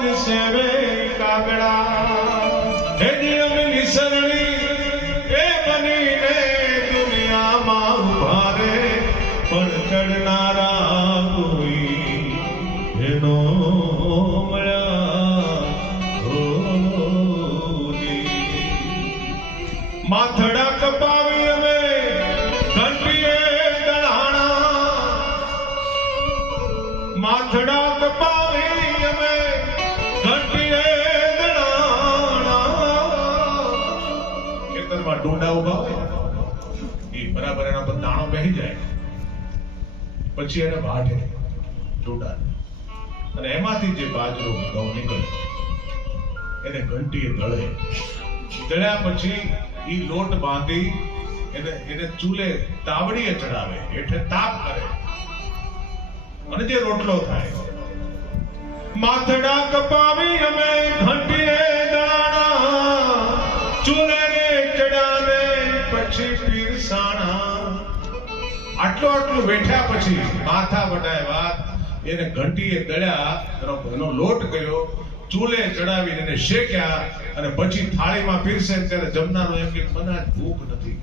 આજ સેવે કાગડા હે નિયમની સરણી એ બનીને દુનિયામાં ઉભા રે પણ ચડનારા કોઈ એનો માથડા કપાવી અમે ઘંટીએ દળાણા માથડા કપાવી અમે ઘંટીએ દળાણા ખેતરમાં ડોડા ઉભા હોય એ બરાબર એના પર દાણો બેસી જાય પછી એને વાઢે ડોડા અને એમાંથી જે બાજરો ઘઉં નીકળે એને ઘંટીએ દળે દળ્યા પછી ઈ લોટ બાંધી એને ચૂલે તાવડીએ ચડાવે હેઠે તાપ કરે અને જે રોટલો થાય માથડા કપાવી અમે ઘંટીએ દાણા ચૂલે રે ચડાવે પછી પીરસાણા આટલું વેઠ્યા પછી માથા વટાય વાત એને ઘંટીએ દળ્યા એનો લોટ ગયો ચૂલે ચડાવીને એને શેક્યા અને પછી થાળીમાં પીરસે ત્યારે જમનારો એમ કે મને ભૂખ નથી